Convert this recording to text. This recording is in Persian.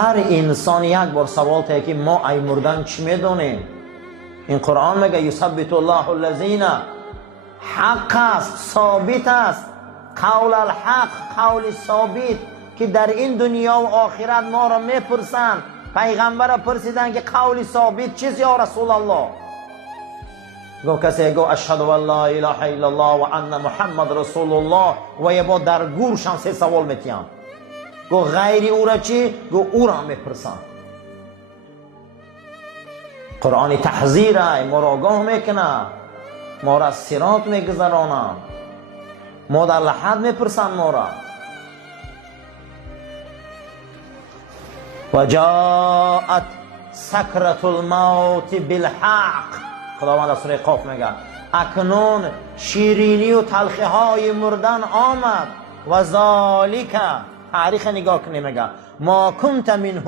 هر انسان یک بار سوال ته که ما ای مردن چی میدونیم؟ این قرآن میگه یثبت الله الذین، حق است، ثابت است، قول الحق، قول ثابت که در این دنیا و آخرت ما را میپرسند. پیغمبر را پرسیدن که قول ثابت چیست یا رسول الله؟ گو کسی گو اشهد ان لا اله الا الله و ان محمد رسول الله و یه با در گورشان سه سوال میتیان. گو غیر او را چی؟ گو او را میپرسند. قرآن تحذیر ما را آگاه میکنه، ما را از صراط میگذرانند، ما در لحد میپرسند ما را. و جاءت سکرة الموت بالحق، خداوند در سوره قاف میگه اکنون شیرینی و تلخی های مردن آمد. و ذالک، تاریخ نگاه کنی، میگه ما کنت منه